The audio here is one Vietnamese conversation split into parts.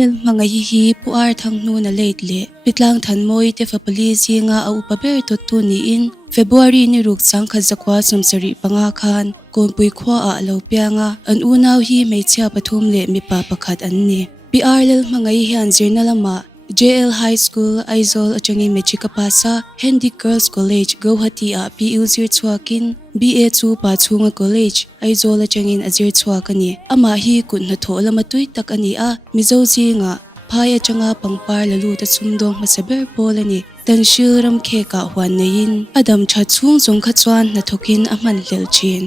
Lalhmangaihi puar Thlahna na leitle Tlangthanmawii te fapali zinga au paber tu ni in February ni ruk sangkha zakwa sumsari panga khan konpui khwa a lo pianga an unaw hi Hmeichhia pathum le Mipa pakhat an ni Lalhmangaihi an zirna lama JL High School Aizol achangi mechika pasa Handy Girls College Guwahati a PU zir chhuakin BA chu pa chunga college Aizol achangin azir chhuakani ama hi kunna thola matui tak ani a Mizo zinga phaya changa pangpar lalu ta chumdong masaber polani tanshilram kheka hwan nein adam tha chung chung kha chuan na thokin aman lelchin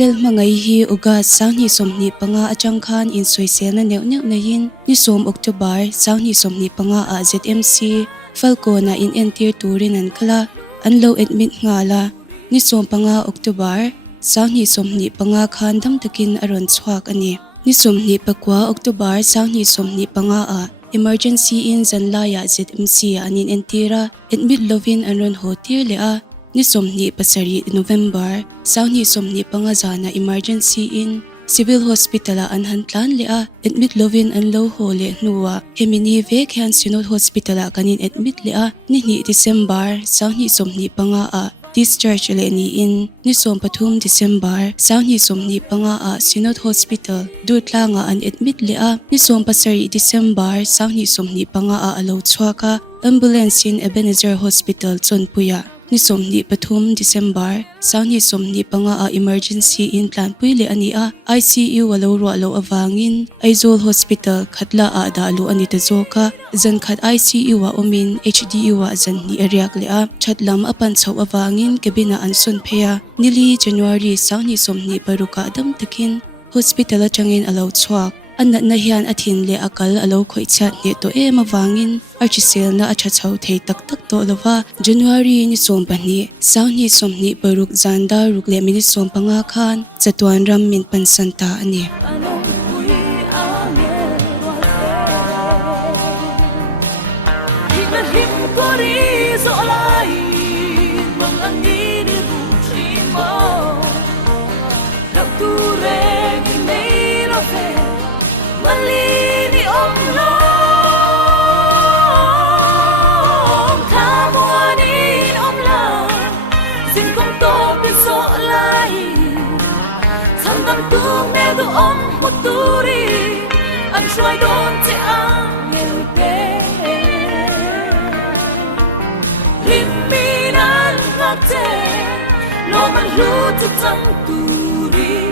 Lalhmangaihi uga sangni somni panga achang khan in soisel na neunek nein ni som October sangni somni panga a ZMC falco na in entier turin an kala anlo admit ngala ni som panga October sangni somni panga khan dam takin aron chhuak ani ni somni pakwa October sangni somni panga a emergency in zanlaya ZMC anin entira admit lovin anon hotir le a ni somni pasari November sangni somni panga zana emergency in civil hospital an hantlan le a admit lovin an lo hole nuwa hemini ve khan sinod hospital kanin admit le a ni December sangni somni panga a discharge le ni in ni som pathum December sangni somni panga a sinod hospital Thlahna an admit le a ni som pasari December sangni somni panga a alo chhuaka ambulance in Ebenezer hospital chonpuya ni somni pathum December sangni somni panga a emergency in Tlanpui le ani a ICU walo ro alo awangin Aizol hospital khatla a dalu ani ta zoka zan khat ICU wa omin HDU wa zan ni ariak le a chatlam apan chho awangin kabina an sun pheya nili January sangni somni paruka dam takin hospital atangin alo chhuak anna na hian athin le akal alo khoicha ne to mawangin archisel na acha chho thei tak tak to lova January ni sompani sangni somni baruk zanda ruk le mini sompanga khan chatuan ram min pansanta ani Malini omlong Kamuanin omlang Xin không tô bin so lai Sandang tung nedo om muturi An try don te angel te Liminan ngate Lo man lu te tang turi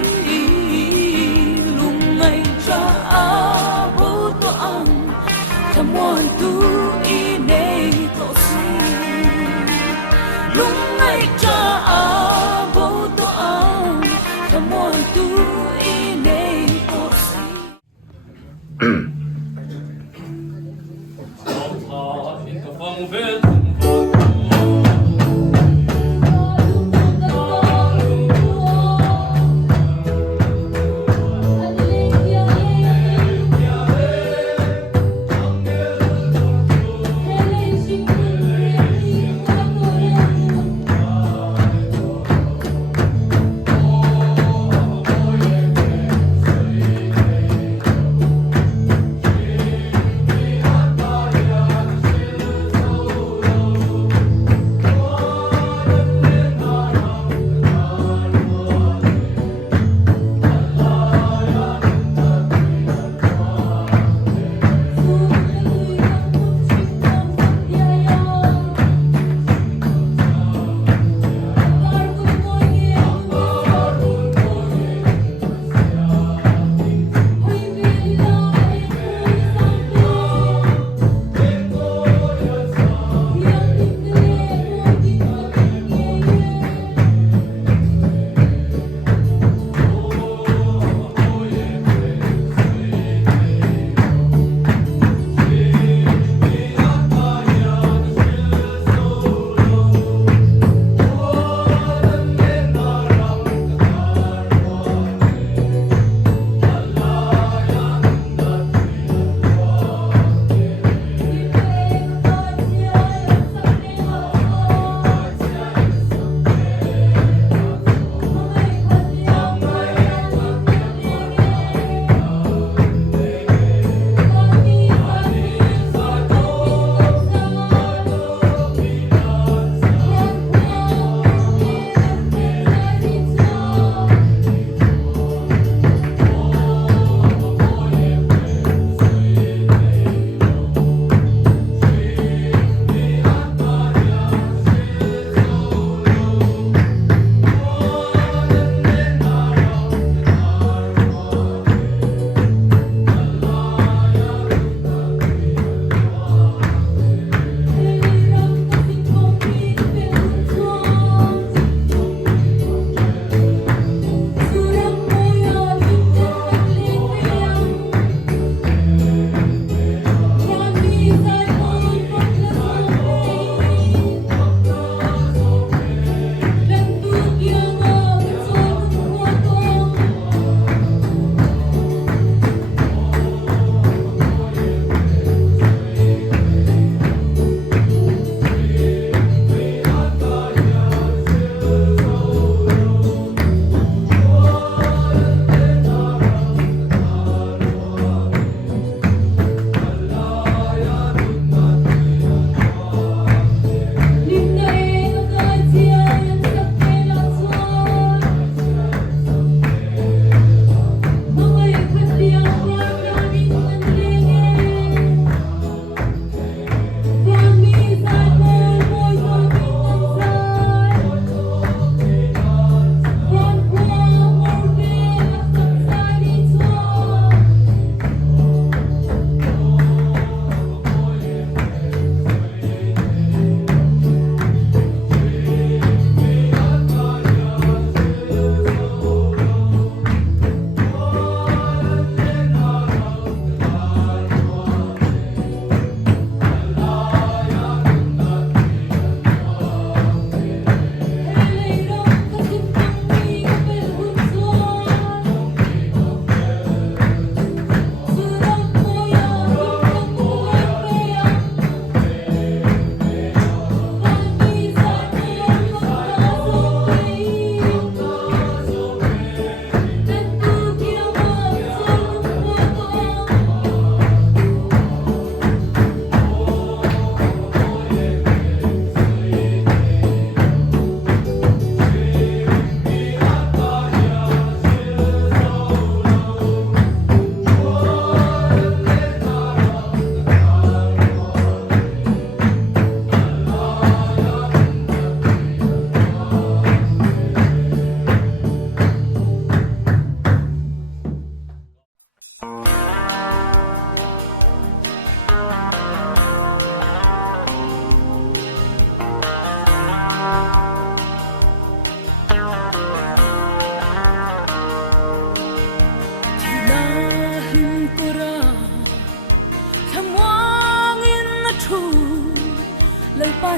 Abo to ang Chhawn tu neih to si Lungay cha abo to ang Chhawn tu neih to si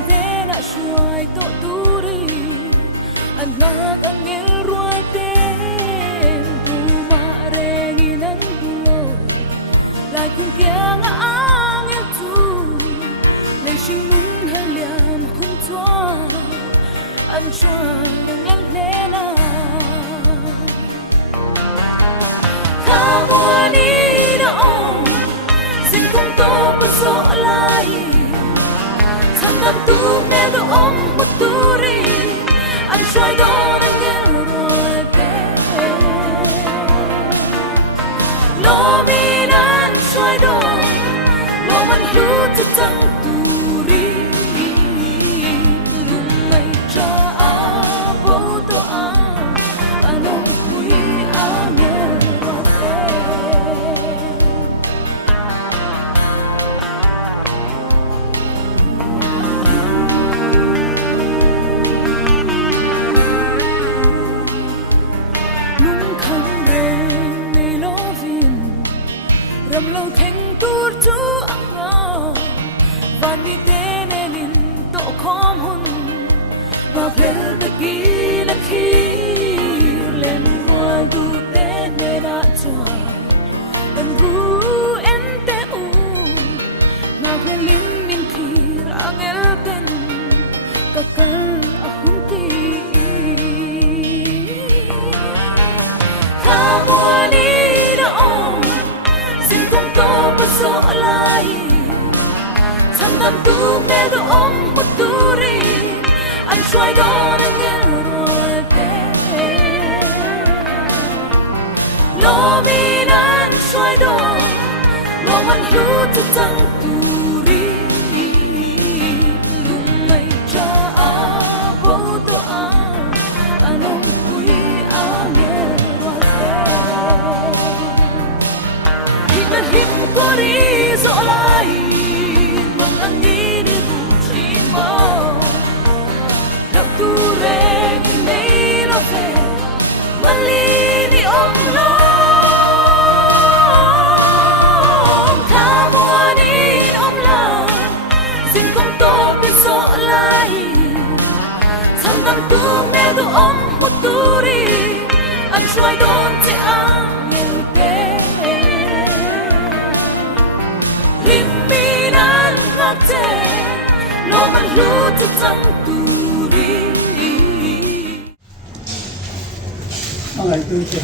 thế na xuôi tổ tu đi anh ngạc anh nghe ruồi tên tu mà re nghi nắng buồn lại cùng kia ngã nghe tu lấy sinh muốn hay liam cùng tua anh cho đừng ngăn thế na khá mua đi đâu xin cùng tôi bất số lại thằng đàn tu mẹ tôi ôm một tu đi anh xoay đó đang nghe rồi bé lovin anh xoay đó lo mình lưu cho chẳng tu đi lúc này cha bố tôi anh ôm quý nghe rồi bé ram lo kheng tur chu anga van ni te ne lin to khom hun ma phel ta ki la khi len wa du te ne da chwa en ru en te u ma phel lim min khi rang el ten ka kal a hun ti kha mo ni cùng tôi bất số lại thằng đàn tu mẹ tôi ôm một tu đi anh xoay đó đang nghe rồi bé lovin anh xoay đó lo mình lưu cho chẳng tu đi lúc này cha bố tôi anh ôm quý nghe rồi bé hít có đi rõ lại bằng anh nghĩ đi đủ chỉ mơ đập tu rèn mấy lo về mà ly đi ôm lo khá mua đi ôm lo xin không tô biết rõ lại thằng đàn tu mẹ tôi ôm một tu đi anh xoay đón sẽ ăn nghèo bé lo mình lưu cho chẳng tu đi ngày tôi sẽ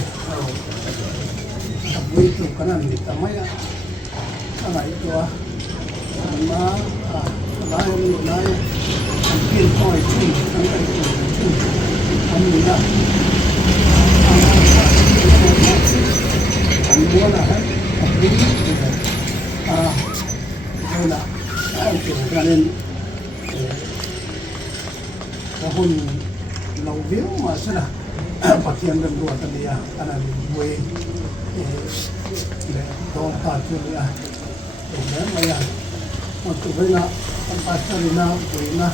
vui chụp cái này thì tao mấy ngày tôi mà lại hôm nay kiên coi chung trong cái chung anh nghĩ là anh muốn là hết vui đây là kiểu cho nên cái hôn lâu biếu mà sẽ là phát hiện được đùa tận địa anh là vui để đón ta chưa được để đến bây giờ một tụi bên là anh ta sẽ đi nào vui na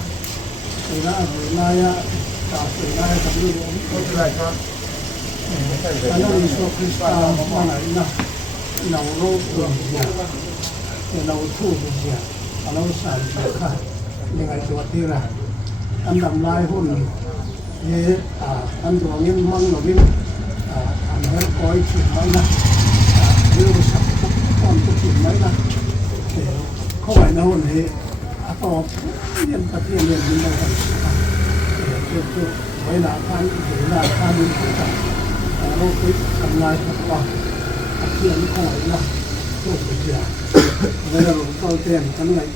ya ta vui na tập đi cũng có cái con anh là Mizo Krista mà này na nào lô đường nhà để nào thu được nhà anh nói sai rồi cả nhưng ngày đầu tiên là anh làm lại hôn như anh đồ nghiên măng lovin anh hết coi chuyện mấy năm đưa sắp con cái chuyện mấy năm để không phải là hôn thì to nhân vật thiên nhiên mình đâu phải để cho mấy là than để là than mình cũng chẳng nó cứ làm lại thật lòng thiên không phải là tôi phải trả bây giờ tôi tiền cái này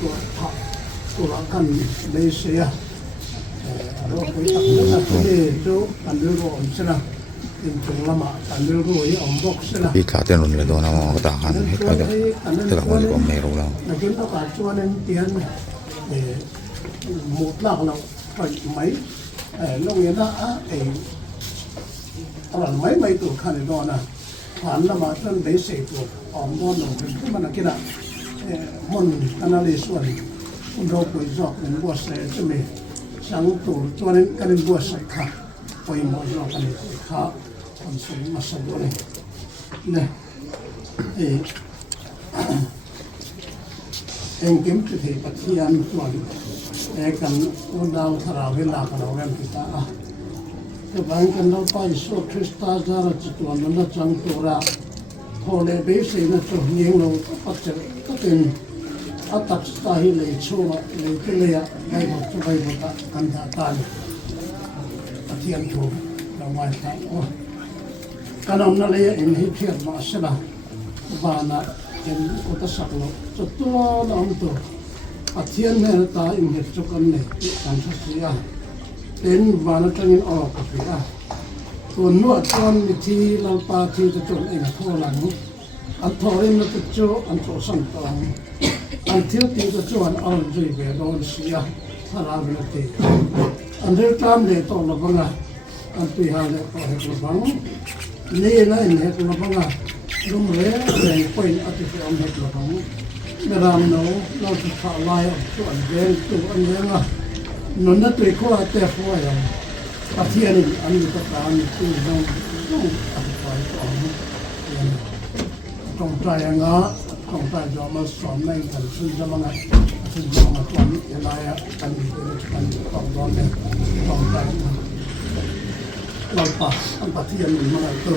tôi là cần lấy xe rồi cái tập là cái chỗ anh đưa vào xe là in chung lắm anh đưa vào ông bốc xe là bị cả tiền luôn là đồ nào mà ta ăn hết cả cái tất cả mọi người có mẹ rồi nào là chúng ta cả cho nên tiền để một lần nào phải mấy lúc ấy là mấy tuổi khăn đó nè khoản là mà chân để sấy tuổi ông bón đồng cái mà là cái nào hôn canalization rồi bây giờ mình bớt sấy cho mình sáng tuổi cho nên cái nên bớt sấy khác bây giờ rồi cái này khác còn sấy mà sấy rồi này anh kiếm cái thì bác sĩ ăn rồi kan unang tharawin la kanawen kita ke bang kan lo pa iso Krista zara chituan na chang tora thole be se na to yeng lo patche katin atak stahi le chuma le kelea ngai bo chu bai bo ta kan da tan athian thu la mai ta o kanom na le in hi thiat ma sela bana ken ko ta saklo chutwa na to athian ne ta in het chokan ne kan sa sia ten bana tangin o ka pia to no ton mitthi lalpa thi to chon eng tholang an thorin na chu an tho sang tong an thil ti to chu an al jui ve don sia thara ve te an re tam le to la banga an pi ha le ko he lo bang le na in het lo banga lum le le point ati fi on het lo bang ram no lo tu pha lai chu an vel tu an lenga non na tu ko ate fo ya pathian an ni ta kan tu no an pai ko trong trai nga trong trai do ma som nei kan sun jamanga sun jamanga tuan ya la ya kan ni kan tong don ne trong trai lalpa an pathian ni ma to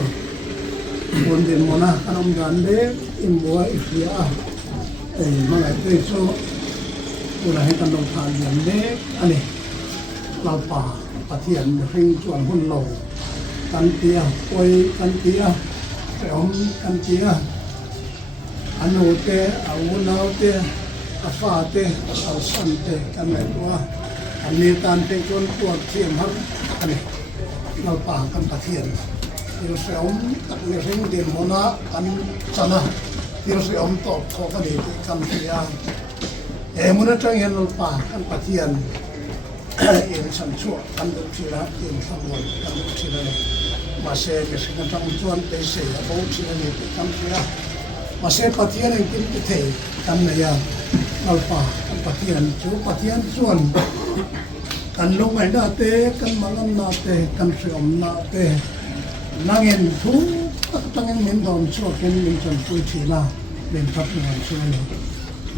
bon den mona anom gan de in boa ifia ma te so ula he kan dong than yan de ani lalpa pathian ring chuan hun lo kan tia oi kan tia om kan tia anu te au te afa te au san te kan mai tua ani tan te chon tuat thiam har ani lalpa kan pathian iro se om tak le ring din mona kan chana iro se om to kho ka ni kan tia mona tang yan lalpa kan pathian in san chu kan du chira in samon kan du chira ma se ke sin tang chuan te se bo chira ni kan tia ma se pathian in kin ki thei kan na ya lalpa kan pathian chu pathian chuan kan lo mai da te kan mangan na te kan siom na te nangin thu tangin min don chu ken min chan pu thina min thap na chu ni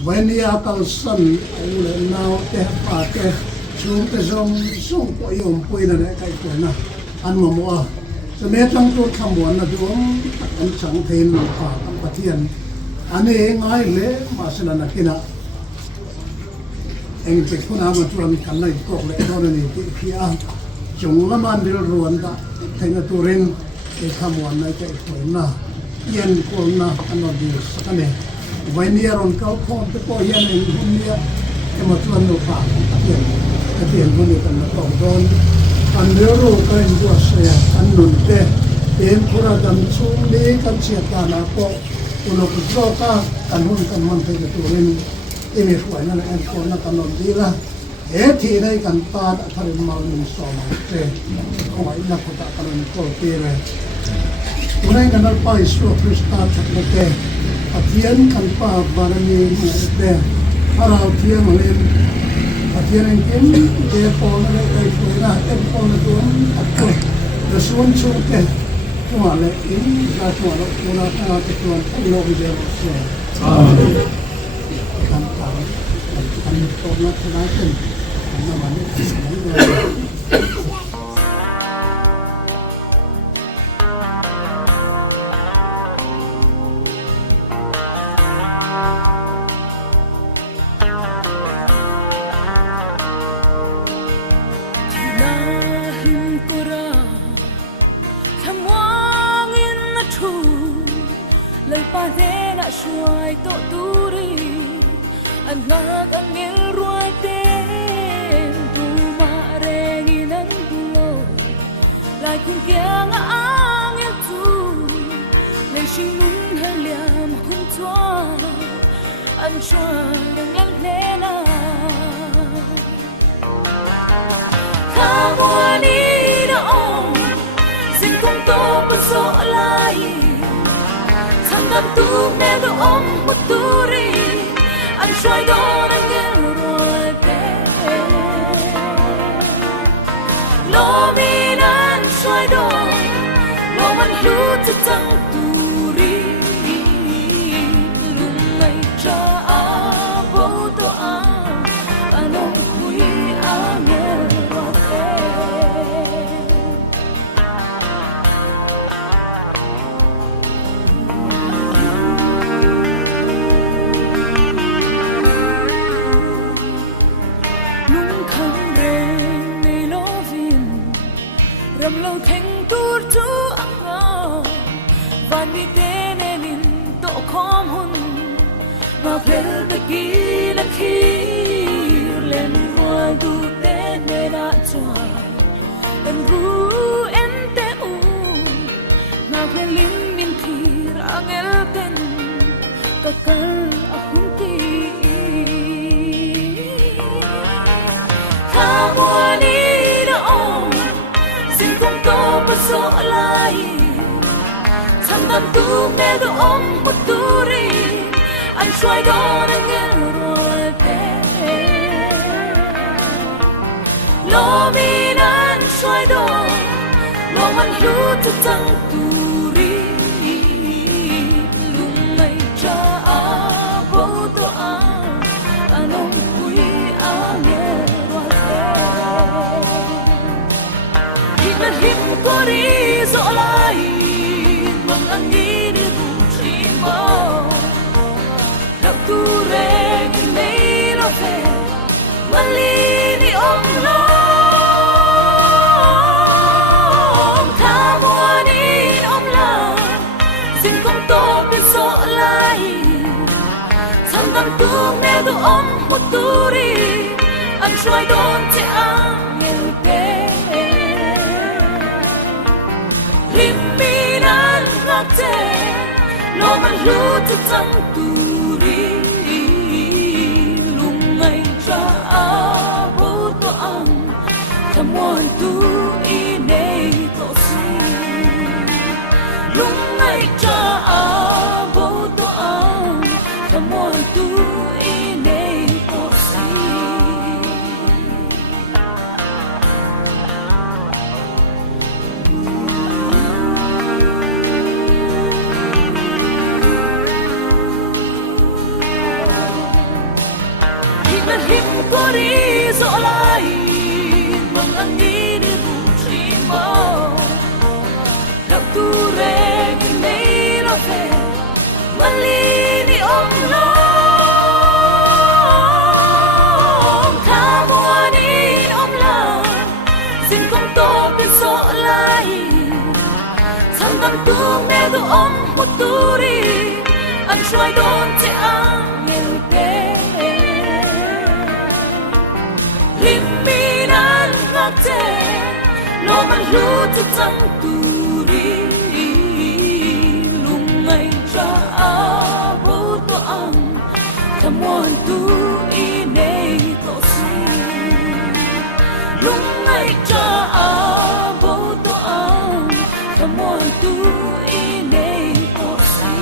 when ya kal san ule now te pa te chung te zong ko yom pui na ne kai ko na an mo mo so me tang tu kham wan na duom an chang thein na pa kan pathian ane ngai le ma sala na kina eng pe khuna ma chuan kan lai kok le do ni ti khia chung la man dil ruan da thaina turin e kham wan na kai ko na yen ko na an no di sakane when you are on call phone to ko yen en hunia e ma chuan no pa pathian ko ni kan na tong don an ro ka in do se an nun te en khura dam chung ni kan chia ta na ko ulo ku ka kan hun kan man te turin e me fuai na en ko na kan non di la e thi dai kan ta tharin mal min so ma te ko ai na ko ta kan ko te re unai kan pa isu Krista chakte athian kan pa varani mu te harau thiam len athian en kim te ko na le ko na en ko na don akko the sun chu te ko le in ga chu lo ko na ta te ko lo vi de so kan ta kan ko na ta na ken na ma ni xuôi tổ tu đi anh ngạc anh nghe ruồi tên tu mà re nghi nắng lo lại cùng kia ngã nghe tu ngày sinh muốn hay liam cùng tua anh cho đừng lắng nghe na ta muốn đi đâu xin cùng tôi bất số lại Sandam tu me do om muturi an shoi do na ngel te lovin an shoi do lo man lu tu tang turi lum mai cha a bo to a anom kui rầm lâu thanh tur chu anga van mi te nenin to khom hun ma phel ta ki la khi len wa du te ne da chwa en ru en te u ma phelim min thir angel ten ka kal ahun ti Kamwani na om Xin không to pa so lai Tham đam tu me do om một tu ri Anh xoay đó anh nghe rồi te Lo min anh xoay đó Lo man lu tu tăng tu ri Lung mây cha a bo to a Anong kui a nghe him ko ri zo lai mang ang ni bu chi mo đập tu re ni nei lo fe mali ni om lo tha mo ni om la xin không to biết zo lai tham đam tu me do om một tu ri anh xoay đón che ang nghe te Himminan ngate lo man lu tu tang tu ri lung ngai cha a bo to ang kamon tu I nei to si lung ngai cha a bo to ang kamon tu I nei to si him ko ri zo lai mang ang ni bu chi mo đập tu re ni nei lo fe mali ni om lo tha mo ni om la xin không to biết zo lai tham đam tu me do om một tu ri anh xoay đón che ang nghe te Himminan ngate lo man lu tu tang tu ri lung ngai cha a bo to ang kamon tu I nei to si lung ngai cha a bo to ang kamon tu I nei to si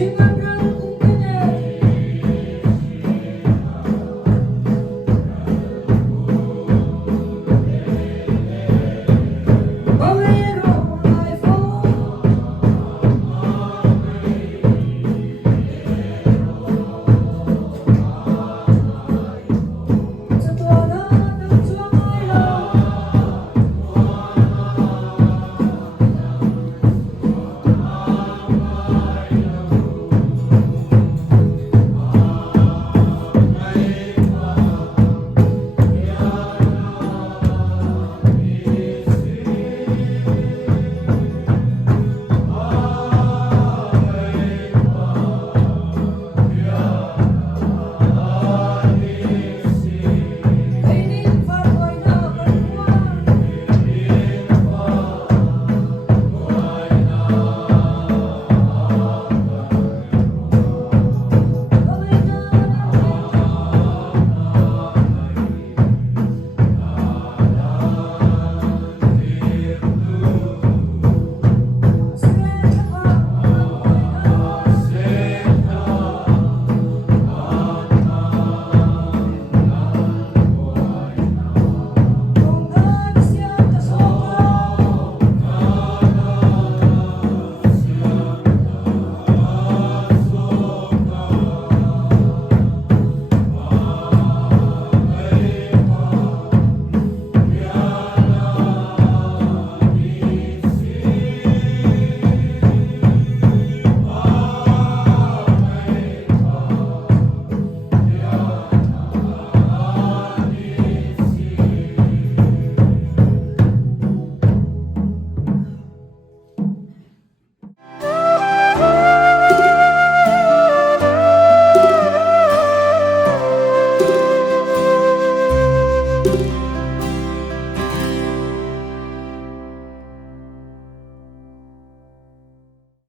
Chừng